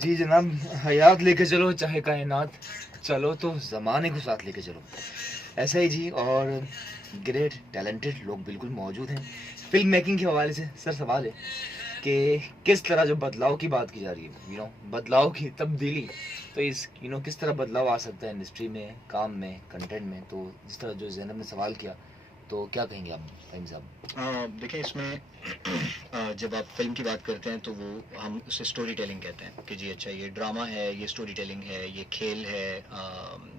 جی جناب، حیات لے کے چلو چاہے کائنات، چلو تو زمانے کو ساتھ لے کے چلو، ایسا ہی جی. اور گریٹ ٹیلنٹڈ لوگ بالکل موجود ہیں فلم میکنگ کے حوالے سے. سر سوال ہے کہ کس طرح جو بدلاؤ کی بات کی جا رہی ہے، بدلاؤ کی تبدیلی، تو اس کس طرح بدلاؤ آ سکتا ہے انڈسٹری میں، کام میں، کنٹینٹ میں. تو جس طرح جو زینب نے سوال کیا، تو کیا کہیں گے آپ فہیم صاحب؟ دیکھیں اس میں جب آپ فلم کی بات کرتے ہیں تو وہ ہم اسے اسٹوری ٹیلنگ کہتے ہیں کہ جی اچھا یہ ڈرامہ ہے، یہ اسٹوری ٹیلنگ ہے، یہ کھیل ہے،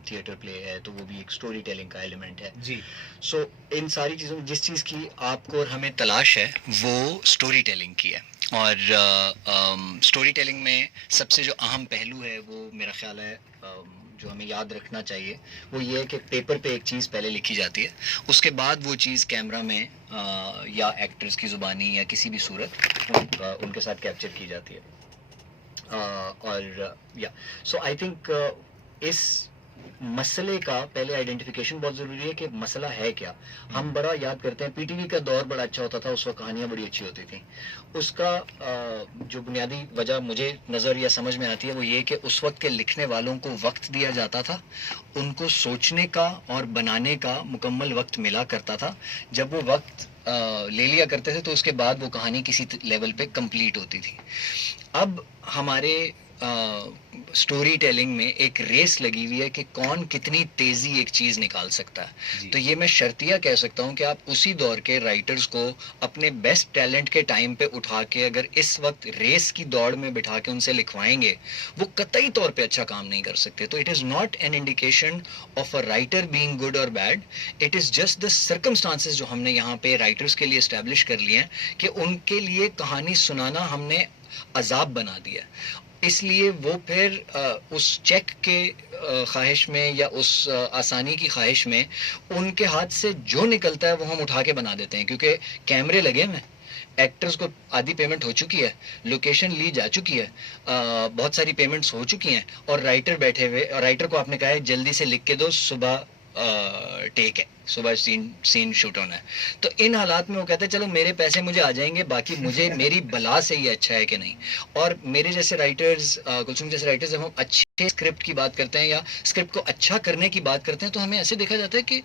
تھیٹر پلے ہے، تو وہ بھی ایک اسٹوری ٹیلنگ کا ایلیمنٹ ہے. جی. سو ان ساری چیزوں جس چیز کی آپ کو اور ہمیں تلاش ہے وہ اسٹوری ٹیلنگ کی ہے. اور اسٹوری ٹیلنگ میں سب سے جو اہم پہلو ہے وہ میرا خیال ہے جو ہمیں یاد رکھنا چاہیے وہ یہ ہے کہ پیپر پہ ایک چیز پہلے لکھی جاتی ہے، اس کے بعد وہ چیز کیمرہ میں یا ایکٹرز کی زبانی یا کسی بھی صورت ان کے ساتھ کیپچر کی جاتی ہے. اور یا سو آئی تھنک اس مسئلے کا پہلے آئیڈینٹیفیکیشن بہت ضروری ہے کہ مسئلہ ہے کیا. ہم بڑا یاد کرتے ہیں پی ٹی وی کا دور بڑا اچھا ہوتا تھا، اس وقت کہانیاں بڑی اچھی ہوتی تھیں. اس کا جو بنیادی وجہ مجھے نظر یا سمجھ میں آتی ہے وہ یہ کہ اس وقت کے لکھنے والوں کو وقت دیا جاتا تھا، ان کو سوچنے کا اور بنانے کا مکمل وقت ملا کرتا تھا. جب وہ وقت لے لیا کرتے تھے تو اس کے بعد وہ کہانی کسی لیول پہ کمپلیٹ ہوتی تھی. اب ہمارے اسٹوری ٹیلنگ میں ایک ریس لگی ہوئی ہے کہ کون کتنی تیزی ایک چیز نکال سکتا ہے. تو یہ میں شرطیہ کہہ سکتا ہوں کہ آپ اسی دور کے رائٹرز کو اپنے بیسٹ ٹیلنٹ کے ٹائم پہ اٹھا کے اگر اس وقت ریس کی دوڑ میں بٹھا کے ان سے لکھوائیں گے وہ قطعی طور پہ اچھا کام نہیں کر سکتے. تو it is not an indication of a writer being good or bad, it is just the circumstances جو ہم نے یہاں پہ رائٹرز کے لیے اسٹیبلش کر لیے ہیں کہ ان کے لیے کہانی سنانا ہم نے عذاب بنا دیا. اس لیے وہ پھر اس چیک کے خواہش میں یا اس آسانی کی خواہش میں ان کے ہاتھ سے جو نکلتا ہے وہ ہم اٹھا کے بنا دیتے ہیں، کیونکہ کیمرے لگے ہوئے، ایکٹرز کو آدھی پیمنٹ ہو چکی ہے، لوکیشن لی جا چکی ہے، بہت ساری پیمنٹس ہو چکی ہیں، اور رائٹر بیٹھے ہوئے، اور رائٹر کو آپ نے کہا ہے جلدی سے لکھ کے دو، صبح ٹیک ہے، صبح سین شوٹ ہونا ہے. تو ان حالات میں وہ کہتے ہیں چلو میرے پیسے مجھے آ جائیں گے، باقی مجھے میری بلا سے یہ اچھا ہے کہ نہیں. اور میرے جیسے رائٹرز، کلثوم جیسے رائٹرز، جب ہم اچھے اسکرپٹ کی بات کرتے ہیں یا اسکرپٹ کو اچھا کرنے کی بات کرتے ہیں تو ہمیں ایسے دیکھا جاتا ہے کہ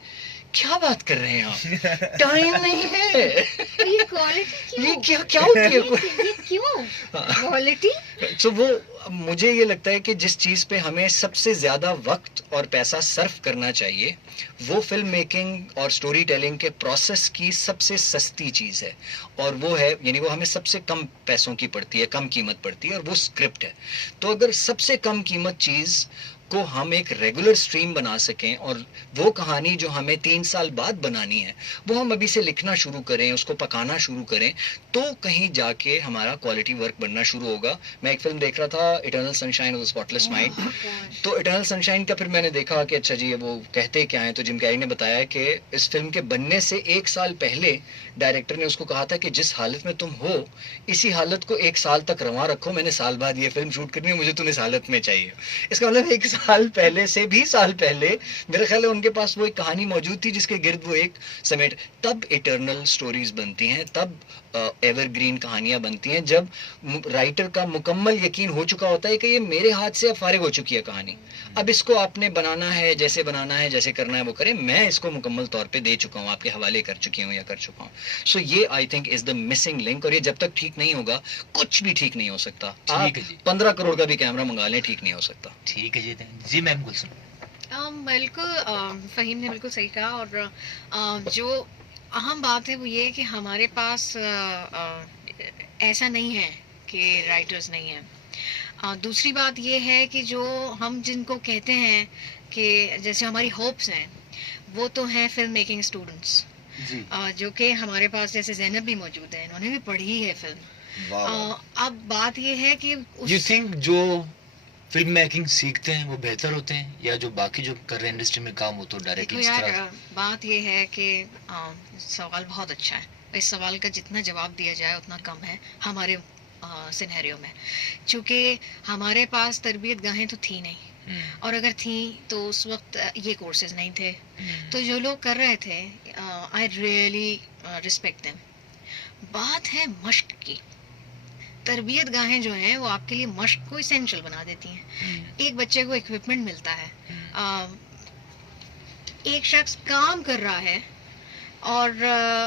کیا بات کر رہے ہیں آپ، ٹائم نہیں ہے، یہ کوالٹی یہ کیا ہوتی ہے یہ کیوں کوالٹی. تو وہ مجھے یہ لگتا ہے کہ جس چیز پہ ہمیں سب سے زیادہ وقت اور پیسہ صرف کرنا چاہیے وہ فلم میکنگ اور سٹوری ٹیلنگ کے پروسیس کی سب سے سستی چیز ہے، اور وہ ہے یعنی وہ ہمیں سب سے کم پیسوں کی پڑتی ہے، کم قیمت پڑتی ہے، اور وہ سکرپٹ ہے. تو اگر سب سے کم قیمت چیز کو ہم ایک ریگولر سٹریم بنا سکیں اور وہ کہانی جو ہمیں 3 سال بعد بنانی ہے وہ ہم ابھی سے لکھنا شروع کریں، اس کو پکانا شروع کریں، تو کہیں جا کے ہمارا کوالٹی ورک بننا شروع ہوگا. میں ایک فلم دیکھ رہا تھا Eternal Sunshine of the Spotless Mind. تو اٹرنل سنشائن کا پھر میں نے دیکھا کہ اچھا جی وہ کہتے کیا ہیں، تو جم کیری نے بتایا کہ اس فلم کے بننے سے 1 سال پہلے ڈائریکٹر نے اس کو کہا تھا کہ جس حالت میں تم ہو اسی حالت کو 1 سال تک رواں رکھو، میں نے سال بعد یہ فلم شوٹ کرنی ہے، مجھے تم اس حالت میں چاہیے. اس کا مطلب 1 سال پہلے سے بھی سال پہلے میرے خیال ہے ان کے پاس وہ ایک کہانی موجود تھی جس کے گرد وہ ایک سمیٹ. تب اٹرنل سٹوریز بنتی ہیں، تب ایور گرین کہانیاں بنتی ہیں جب رائٹر کا مکمل یقین ہو چکا ہوتا ہے کہ یہ میرے ہاتھ سے اب فارغ ہو چکی ہے کہانی، اب اس کو آپ نے بنانا ہے، جیسے بنانا ہے، جیسے کرنا ہے وہ کریں، میں اس کو مکمل طور پہ دے چکا ہوں، آپ کے حوالے کر چکی ہوں یا کر چکا ہوں. سو یہ I think is the missing link, اور یہ جب تک ٹھیک نہیں ہوگا کچھ بھی ٹھیک نہیں ہو سکتا. ٹھیک ہے جی، 15 کروڑ کا بھی کیمرہ منگا لیں ٹھیک نہیں ہو سکتا. ٹھیک ہے جی. جی میم کلثوم. بالکل فہیم نے بالکل صحیح کہا. اور جو اہم بات ہے وہ یہ ہے کہ ہمارے پاس ایسا نہیں ہے کہ رائٹرز نہیں ہیں. دوسری بات یہ ہے کہ جو ہم جن کو کہتے ہیں کہ جیسے ہماری ہوپس ہیں وہ تو ہیں فلم میکنگ اسٹوڈنٹس، جو کہ ہمارے پاس جیسے زینب بھی موجود ہے، انہوں نے بھی پڑھی ہے فلم. اب بات یہ ہے کہ یو تھنک جو فلم میکنگ سیکھتے ہیں وہ بہتر ہوتے ہیں یا جو باقی جو کر رہے ہیں انڈسٹری میں کام وہ تو ڈائریکٹلی دیکھو اس یار، طرح؟ بات یہ ہے کہ سوال بہت اچھا ہے. اس سوال کا جتنا جواب دیا جائے اتنا کم ہے ہمارے سینیریو میں، چونکہ ہمارے پاس تربیت گاہیں تو تھی نہیں، اور اگر تھیں تو اس وقت یہ کورسز نہیں تھے. تو جو لوگ کر رہے تھے آئی ریئلی ریسپیکٹ دیم. بات ہے مشق کی. تربیت گاہیں جو ہیں وہ آپ کے لیے مشق کو اسینشل بنا دیتی ہیں. ایک بچے کو اکوپمنٹ ملتا ہے, ایک شخص کام کر رہا ہے اور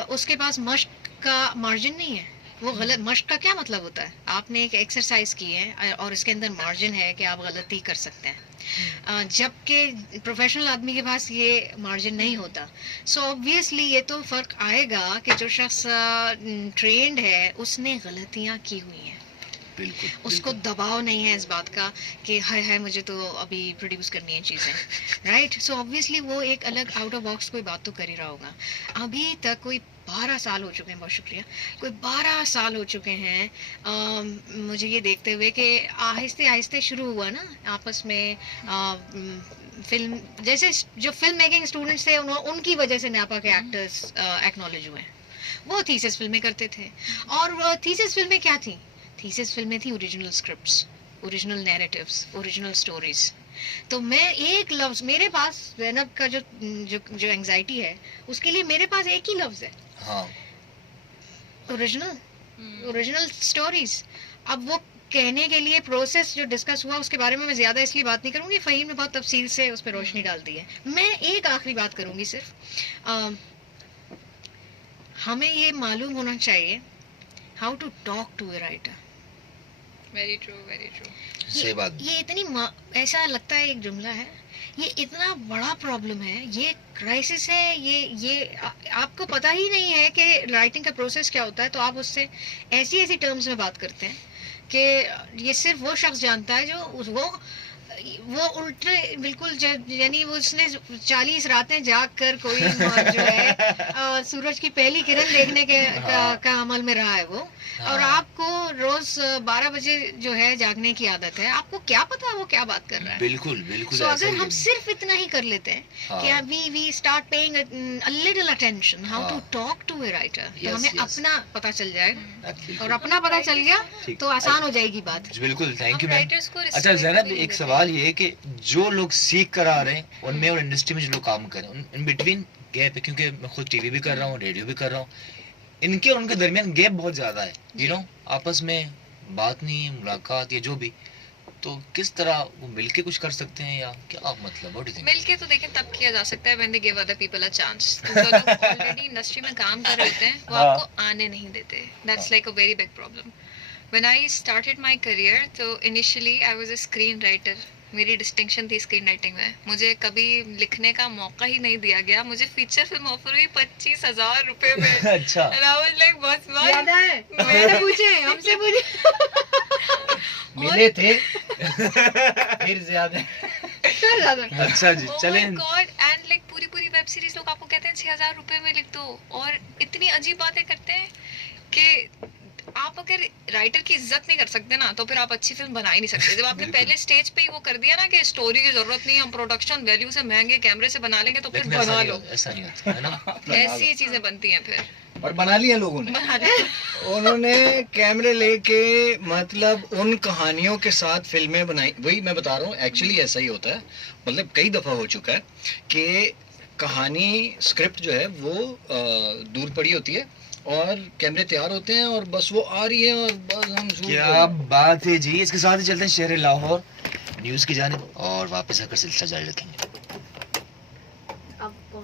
اس کے پاس مشق کا مارجن نہیں ہے. وہ غلط, مشق کا کیا مطلب ہوتا ہے؟ آپ نے ایک ایکسرسائز کی ہے اور اس کے اندر مارجن ہے کہ آپ غلطی کر سکتے ہیں, جبکہ پروفیشنل آدمی کے پاس یہ مارجن نہیں ہوتا. سو آبویسلی یہ تو فرق آئے گا کہ جو شخص ٹرینڈ ہے اس نے غلطیاں کی ہوئی ہیں, بالکل اس کو دباؤ نہیں ہے اس بات کا کہ ہائے ہائے مجھے تو ابھی پروڈیوس کرنی ہے چیزیں, رائٹ. سو آبویسلی وہ ایک الگ آؤٹ آف باکس کوئی بات تو کر ہی رہا ہوگا. ابھی تک کوئی 12 سال ہو چکے ہیں, بہت شکریہ, کوئی 12 سال ہو چکے ہیں مجھے یہ دیکھتے ہوئے کہ آہستہ آہستہ شروع ہوا نا آپس میں فلم, جیسے جو فلم میکنگ اسٹوڈنٹس تھے ان کی وجہ سے نیپا کے ایکٹرس ایکنالج ہوئے ہیں. وہ تھیسس فلمیں کرتے تھے, اور وہ تھیسس فلمیں کیا تھیں؟ تھیسس فلمیں تھیں original scripts, original narratives, original stories. تو میں ایک لفظ, میرے پاس زینب کا جو انگزائٹی ہے اس کے لیے میرے پاس ایک ہی لفظ ہے, ہاں, اوریجنل اسٹوریز. اب وہ کہنے کے لیے پروسیس جو ڈسکس ہوا اس کے بارے میں زیادہ اس لیے بات نہیں کروں گی, فہیم نے بہت تفصیل سے اس پہ روشنی ڈال دی ہے. میں ایک آخری بات کروں گی صرف, ہمیں یہ معلوم ہونا چاہیے how to talk to a writer. Very true, very true. صحیح بات. یہ اتنی ایسا لگتا ہے ایک جملہ ہے, یہ اتنا بڑا پرابلم ہے, یہ کرائسس ہے, یہ آپ کو پتہ ہی نہیں ہے کہ رائٹنگ کا پروسیس کیا ہوتا ہے, تو آپ اس سے ایسی ٹرمز میں بات کرتے ہیں کہ یہ صرف وہ شخص جانتا ہے جو وہ الٹے بالکل, یعنی اس نے 40 راتیں جاگ کر کوئی جو ہے سورج کی پہلی کرن دیکھنے کا عمل میں رہا ہے وہ, اور آپ کو روز 12 بجے جو ہے جاگنے کی عادت ہے, آپ کو کیا پتا وہ کیا بات کر رہا ہے. بالکل بالکل. سو اگر ہم صرف اتنا ہی کر لیتے ہیں کہ we start paying a little attention how to talk to a writer, تو ہمیں اپنا پتہ چل جائے گا, اور اپنا پتہ چل گیا تو آسان ہو جائے گی بات. بالکل, تھینک یو ہم میم. writers کو اچھا respect زینب, بھی نہیں ایک دیتے. سوال یہ ہے کہ جو لوگ سیکھ کر آ رہے ہیں ان میں اور انڈسٹری میں جو لوگ کام کر رہے ہیں ان بٹوین گیپ ہے, کیونکہ میں خود ٹی وی بھی کر رہا ہوں, ریڈیو بھی کر رہا ہوں, ان کے اور ان کے درمیان گیپ بہت زیادہ ہے, یو نو, آپس میں بات نہیں, ملاقات یا جو بھی, تو کس طرح وہ مل کے کچھ کر سکتے ہیں یا کیا مطلب؟ مل کے تو دیکھیں تب کیا جا سکتا ہے when they give other people a chance. جو لوگ already انڈسٹری میں کام کر رہے ہوتے ہیں وہ آپ کو آنے نہیں دیتے. That's like a very big problem. When I started my career, تو initially I was a screen writer. میری ڈسٹنکشن تھی اسکرین رائٹنگ میں, مجھے کبھی لکھنے کا موقع ہی نہیں دیا گیا. مجھے فیچر فلم آفر ہوئی 25,000 روپے میں. اچھا, بس میں نے پوچھے, ہم سے پوچھے, ملے تھے پھر زیادہ. اچھا جی, چلیں. اینڈ لائک پوری ویب سیریز لوگ آپ کو کہتے ہیں 6,000 روپے میں لکھ دو, اور اتنی عجیب باتیں کرتے ہیں کہ آپ اگر رائٹر کی عزت نہیں کر سکتے نا تو پھر آپ اچھی فلم بنا ہی نہیں سکتے. جب آپ نے پہلے اسٹیج پہ ہی وہ کر دیا نا کہ اسٹوری کی ضرورت نہیں, ہم پروڈکشن ویلیو سے مہنگے کیمرے سے بنا لیں گے, تو پھر بنا لو. ایسا نہیں ہوتا ہے نا, ایسی چیزیں بنتی ہیں پھر. اور بنا لیا لوگوں نے, انہوں نے کیمرے لے کے, مطلب ان کہانیوں کے ساتھ فلمیں بنائی. وہی میں بتا رہا ہوں, ایکچولی ایسا ہی ہوتا ہے, مطلب کئی دفعہ ہو چکا ہے کہ کہانی اسکرپٹ جو ہے وہ دور پڑی ہوتی ہے اور کیمرے تیار ہوتے ہیں اور بس وہ آ رہی ہے اور بس ہم کیا بات ہے جی. اس کے ساتھ ہی چلتے ہیں شہر لاہور نیوز کی جانب اور واپس آ کر سلسلہ جاری رکھیں گے.